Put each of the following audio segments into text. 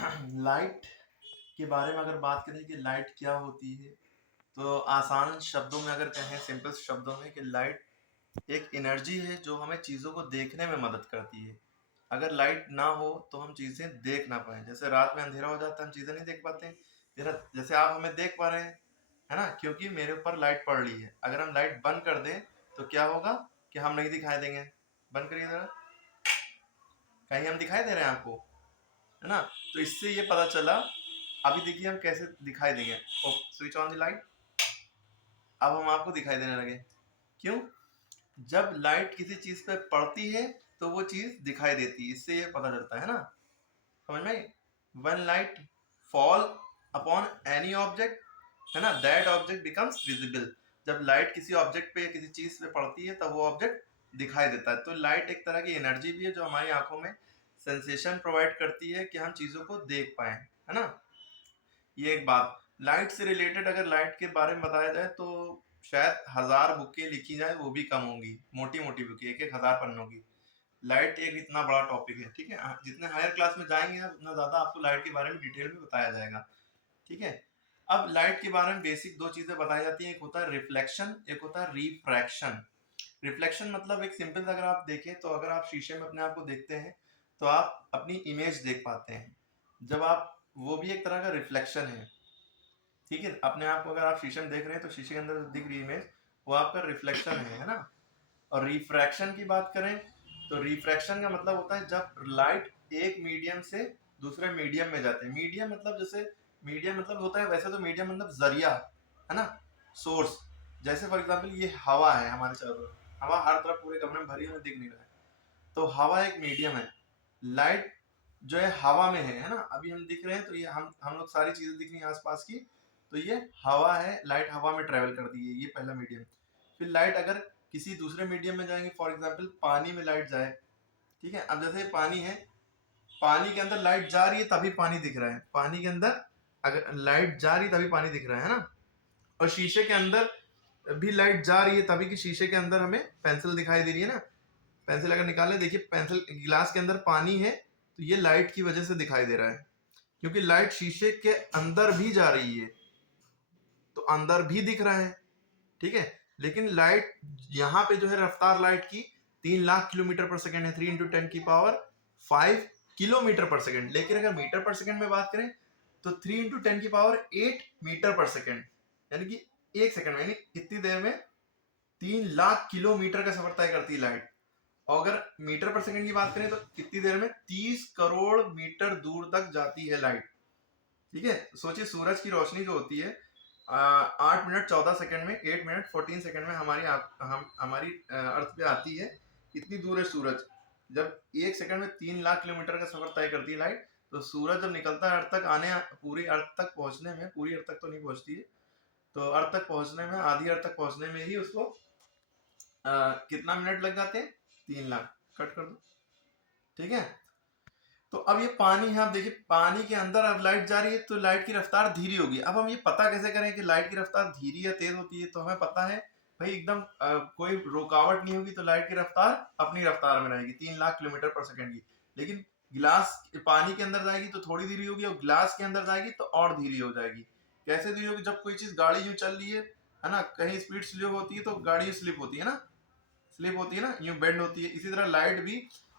Light के बारे में अगर बात करें कि लाइट क्या होती है, तो आसान शब्दों में अगर कहें, सिंपल शब्दों में, कि लाइट एक एनर्जी है जो हमें चीज़ों को देखने में मदद करती है। अगर लाइट ना हो तो हम चीज़ें देख ना पाए। जैसे रात में अंधेरा हो जाता है, हम चीज़ें नहीं देख पाते हैं। जैसे आप हमें देख पा रहे हैं, है ना, क्योंकि मेरे ऊपर लाइट पड़ रही है। अगर हम लाइट बंद कर दें तो क्या होगा कि हम नहीं दिखाई देंगे। बंद करिए जरा, कहीं हम दिखाई दे रहे हैं आपको, है ना। तो इससे ये पता चला, अभी देखिए हम कैसे दिखाई देंगे। ओ, स्विच ऑन द लाइट। अब हम आपको दिखाई देने लगे। क्यों? जब लाइट किसी चीज पे पड़ती है तो वो चीज दिखाई देती है, इससे ये पता चलता है ना। समझ में? One light fall upon any object, है ना, दैट ऑब्जेक्ट बिकम्स विजिबल। जब लाइट किसी ऑब्जेक्ट पे या किसी चीज पे पड़ती है तब वो ऑब्जेक्ट दिखाई देता है। तो लाइट एक तरह की एनर्जी भी है जो हमारी आंखों में सेंसेशन प्रोवाइड करती है कि हम चीजों को देख पाए, है ना। ये एक बात। लाइट से रिलेटेड अगर लाइट के बारे में बताया जाए तो शायद 1000 बुकें लिखी जाए वो भी कम होंगी। मोटी मोटी बुकें, एक एक 1000 पन्नों की। लाइट एक इतना बड़ा टॉपिक है, ठीक है। जितने हायर क्लास में जाएंगे आप, उतना ज्यादा आपको लाइट के बारे में डिटेल में बताया जाएगा, ठीक है। अब लाइट के बारे में बेसिक दो चीजें बताई जाती हैं, एक होता है रिफ्लेक्शन, एक होता है रिफ्रैक्शन। रिफ्लेक्शन मतलब एक सिंपल सा अगर आप देखें तो अगर आप शीशे में अपने आप को देखते हैं तो आप अपनी इमेज देख पाते हैं। जब आप, वो भी एक तरह का रिफ्लेक्शन है, ठीक है। अपने आप को अगर आप शीशे में देख रहे हैं तो शीशे के अंदर दिख रही इमेज वो आपका रिफ्लेक्शन है ना। और रिफ्रैक्शन की बात करें तो रिफ्रैक्शन का मतलब होता है जब लाइट एक मीडियम से दूसरे मीडियम में जाते हैं। मीडियम मतलब, जैसे मीडियम मतलब होता है, वैसे तो मीडियम मतलब जरिया, है ना, सोर्स। जैसे फॉर एग्जांपल ये हवा है हमारे चारों तरफ, हवा हर तरफ पूरे कमरे में भरी है, हमें दिख नहीं रहा है, तो हवा एक मीडियम है। लाइट जो है हवा में है ना, अभी हम दिख रहे हैं तो ये हम लोग सारी चीजें दिख रही हैं आसपास की, तो ये हवा है। लाइट हवा में ट्रेवल करती है, ये पहला मीडियम। फिर लाइट अगर किसी दूसरे मीडियम में जाएंगे, फॉर एग्जांपल पानी में लाइट जाए, ठीक है। अब जैसे पानी है, पानी के अंदर लाइट जा रही है तभी पानी दिख रहा है, पानी के अंदर अगर लाइट जा रही है तभी पानी दिख रहा है ना। और शीशे के अंदर भी लाइट जा रही है तभी कि शीशे के अंदर हमें पेंसिल दिखाई दे रही है ना। पेंसिल अगर निकाले, देखिए पेंसिल गिलास के अंदर पानी है तो ये लाइट की वजह से दिखाई दे रहा है, क्योंकि लाइट शीशे के अंदर भी जा रही है तो अंदर भी दिख रहा है, ठीक है। लेकिन लाइट यहाँ पे जो है रफ्तार लाइट की 3 लाख किलोमीटर पर सेकेंड है, 3 × 10⁻⁴ किलोमीटर पर सेकेंड। लेकिन अगर मीटर पर सेकेंड में बात करें तो 3 × 10⁸मीटर पर सेकेंड, यानी कि एक सेकंड में, यानी इतनी देर में 3 लाख किलोमीटर का सफर तय करती है लाइट। और अगर मीटर पर सेकंड की बात करें तो कितनी देर में 30 करोड़ मीटर दूर तक जाती है लाइट, ठीक है। सोचिए सूरज की रोशनी जो होती है 8 मिनट 14 सेकंड में, 8 मिनट 14 सेकंड में हमारी अर्थ पे आती है। इतनी दूर है सूरज। जब एक सेकंड में 3 लाख किलोमीटर का सफर तय करती है लाइट, तो सूरज जब निकलता है अर्थ तक आने, पूरी अर्थ तक पहुंचने में, पूरी अर्थ तक तो नहीं पहुंचती है, तो अर्थ तक पहुंचने में, आधी अर्थ तक पहुंचने में ही उसको कितना मिनट लग जाते हैं? 3 लाख। कट कर दो, ठीक है। तो अब ये पानी है, आप देखिए पानी के अंदर अब लाइट जा रही है तो लाइट की रफ्तार धीरे होगी। अब हम ये पता कैसे करें कि लाइट की रफ्तार धीरे या तेज होती है? तो हमें पता है भाई एकदम कोई रुकावट नहीं होगी तो लाइट की रफ्तार अपनी रफ्तार में रहेगी, 3 लाख किलोमीटर पर सेकंड की। लेकिन गिलास पानी के अंदर जाएगी तो थोड़ी धीरे होगी, और गिलास के अंदर जाएगी तो और धीरे हो जाएगी। कैसे धीरे होगी? जब कोई चीज गाड़ी यूं चल रही है ना, कहीं स्पीड स्लो होती है तो गाड़ी स्लिप होती है ना, स्लिप होती है ना, यूं बेंड होती है। इसी तरह लाइट भी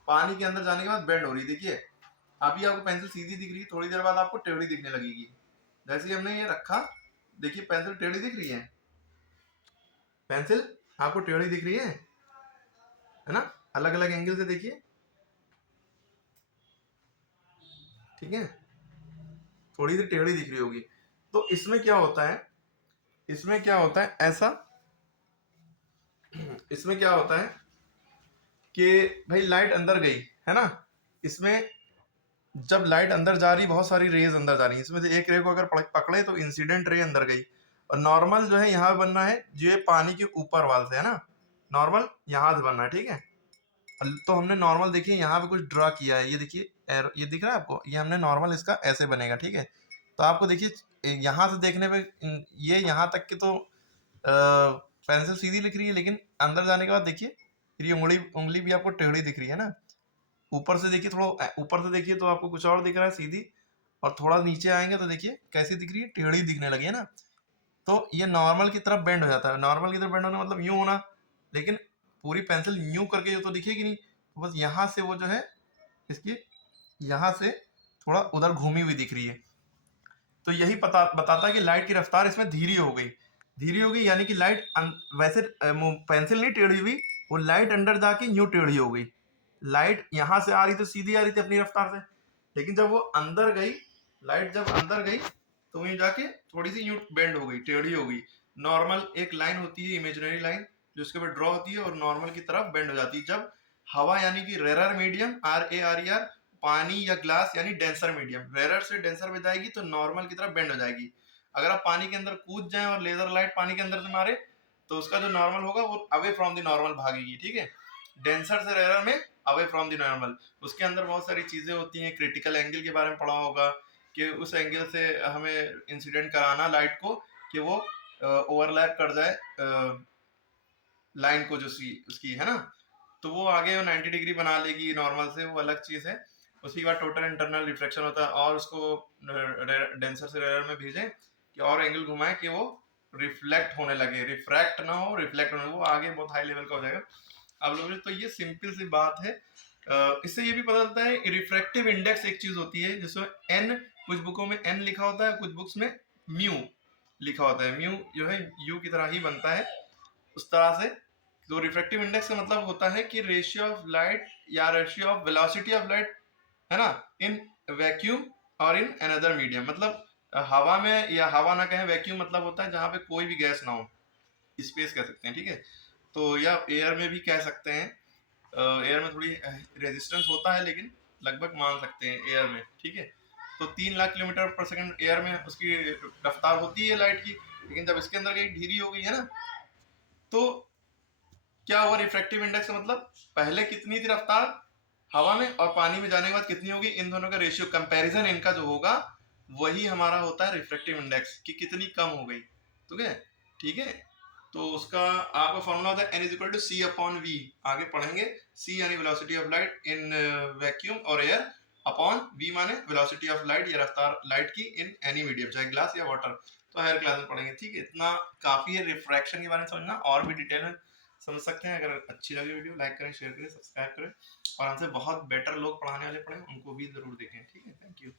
पानी के अंदर जाने के बाद बेंड हो रही है। देखिए अभी आपको पेंसिल सीधी दिख रही है, थोड़ी देर बाद आपको टेढ़ी दिखने लगेगी। जैसे ही हमने ये रखा, देखिए पेंसिल टेढ़ी दिख रही है, पेंसिल आपको टेढ़ी दिख रही है ना। अलग अलग एंगल से देखिए, ठीक है, थोड़ी सी टेढ़ी दिख रही होगी। तो इसमें क्या होता है, इसमें क्या होता है ऐसा, इसमें क्या होता है कि भाई लाइट अंदर गई, है ना। इसमें जब लाइट अंदर जा रही, बहुत सारी रेज अंदर जा रही है, इसमें से एक रे को अगर पकड़े तो इंसिडेंट रे अंदर गई। और नॉर्मल जो है यहाँ बनना है, जो पानी के ऊपर वाल से, है ना, नॉर्मल यहाँ से बनना है, ठीक है। तो हमने नॉर्मल देखिए यहाँ पे कुछ ड्रा किया है, ये देखिए ये दिख रहा है आपको, ये हमने नॉर्मल इसका ऐसे बनेगा, ठीक है। तो आपको देखिए यहाँ से देखने पे ये यहाँ तक के तो पेंसिल सीधी लिख रही है, लेकिन अंदर जाने के बाद देखिए फिर ये उंगली उंगली भी आपको टेढ़ी दिख रही है ना। ऊपर से देखिए, थोड़ा ऊपर से देखिए तो आपको कुछ और दिख रहा है सीधी, और थोड़ा नीचे आएंगे तो देखिए कैसी दिख रही है, टेढ़ी दिखने लगी है ना। तो ये नॉर्मल की तरफ बेंड हो जाता है। नॉर्मल की तरफ बेंड होना मतलब यूं होना, लेकिन पूरी पेंसिल यूं करके तो दिखेगी नहीं, तो बस यहाँ से वो जो है इसकी यहाँ से थोड़ा उधर घूमी हुई दिख रही है। तो यही पता बताता है कि लाइट की रफ्तार इसमें धीरे हो गई। धीरे हो गई यानी कि लाइट वैसे पेंसिल नहीं टेढ़ी हुई, वो लाइट अंदर जाके यूं टेढ़ी हो गई। लाइट यहाँ से आ रही तो सीधी आ रही थी अपनी रफ्तार से, लेकिन जब वो अंदर गई, लाइट जब अंदर गई तो यूं जाके थोड़ी सी यूं बेंड हो गई, टेढ़ी हो गई। नॉर्मल एक लाइन होती है, इमेजिनरी लाइन, जो उसके ऊपर ड्रॉ होती है और नॉर्मल की तरफ बेंड हो जाती है। जब हवा यानी कि रेरर मीडियम, RARER, पानी या ग्लास यानी डेंसर मीडियम, रेरर से डेंसर में जाएगी तो नॉर्मल की तरफ बेंड हो जाएगी। अगर आप पानी के अंदर कूद जाएं और लेजर लाइट पानी के अंदर से मारे तो उसका जो नॉर्मल होगा वो अवे फ्रॉम द नॉर्मल भागेगी, ठीक है। डेंसर से रेरर में अवे फ्रॉम द नॉर्मल। उसके अंदर बहुत सारी चीजें होती हैं, क्रिटिकल एंगल के बारे में पढ़ा होगा कि उस एंगल से हमें इंसिडेंट कराना लाइट को कि वो ओवरलैप कर जाए लाइन को जो उसकी है ना, तो वो आगे 90 डिग्री बना लेगी नॉर्मल से, वो अलग चीज है। उसके बाद टोटल इंटरनल रिफ्लेक्शन होता है, और उसको डेंसर से रेयर में भेजें कि और एंगल घुमाए कि वो रिफ्लेक्ट होने लगे, रिफ्रैक्ट ना हो, रिफ्लेक्ट होने, वो आगे बहुत हाई लेवल का हो जाएगा। अब लोग तो ये सिंपल सी बात है। इससे ये भी पता चलता है रिफ्रैक्टिव इंडेक्स एक चीज होती है जिसमें एन, कुछ बुकों में एन लिखा होता है, कुछ बुक्स में म्यू लिखा होता है। म्यू जो है यू की तरह ही बनता है उस तरह से। तो रिफ्रैक्टिव इंडेक्स का मतलब होता है कि रेशियो ऑफ लाइट या ratio of velocity of light, है ना, इन वैक्यूम और इन अनदर मीडियम। मतलब हवा में, या हवा ना कहें, वैक्यूम मतलब होता है जहाँ पे कोई भी गैस ना हो, स्पेस कह सकते हैं, ठीक है। तो या एयर में भी कह सकते हैं। एयर में थोड़ी रेजिस्टेंस होता है, लेकिन लगभग मान सकते हैं एयर में, ठीक है। तो 3 लाख किलोमीटर पर सेकंड एयर में उसकी रफ्तार होती है लाइट की, लेकिन जब इसके अंदर कहीं ढीली हो गई है ना, तो क्या हुआ, रिफ्रैक्टिव इंडेक्स का मतलब पहले कितनी थी रफ्तार हवा में और पानी में जाने के बाद कितनी होगी, इन दोनों का रेशियो, कंपैरिजन इनका जो होगा वही हमारा होता है रिफ्रैक्टिव इंडेक्स, कि कितनी कम हो गई। तो क्या, ठीक है। तो उसका आपका फॉर्मूला होता है N=C/V। आगे पढ़ेंगे। C यानी velocity of light in vacuum और एयर, अपॉन V माने वेलोसिटी ऑफ लाइट या रफ्तार लाइट की इन एनी मीडियम, चाहे ग्लास या वाटर। तो हायर क्लास में पढ़ेंगे, ठीक है। इतना काफी है रिफ्रैक्शन के बारे में समझना, और भी डिटेल में समझ सकते हैं। अगर अच्छी लगी वीडियो, लाइक करें, शेयर करें, सब्सक्राइब करें, और हमसे बहुत बेटर लोग पढ़ाने वाले पढ़ें, उनको भी जरूर देखें, ठीक है। Thank you.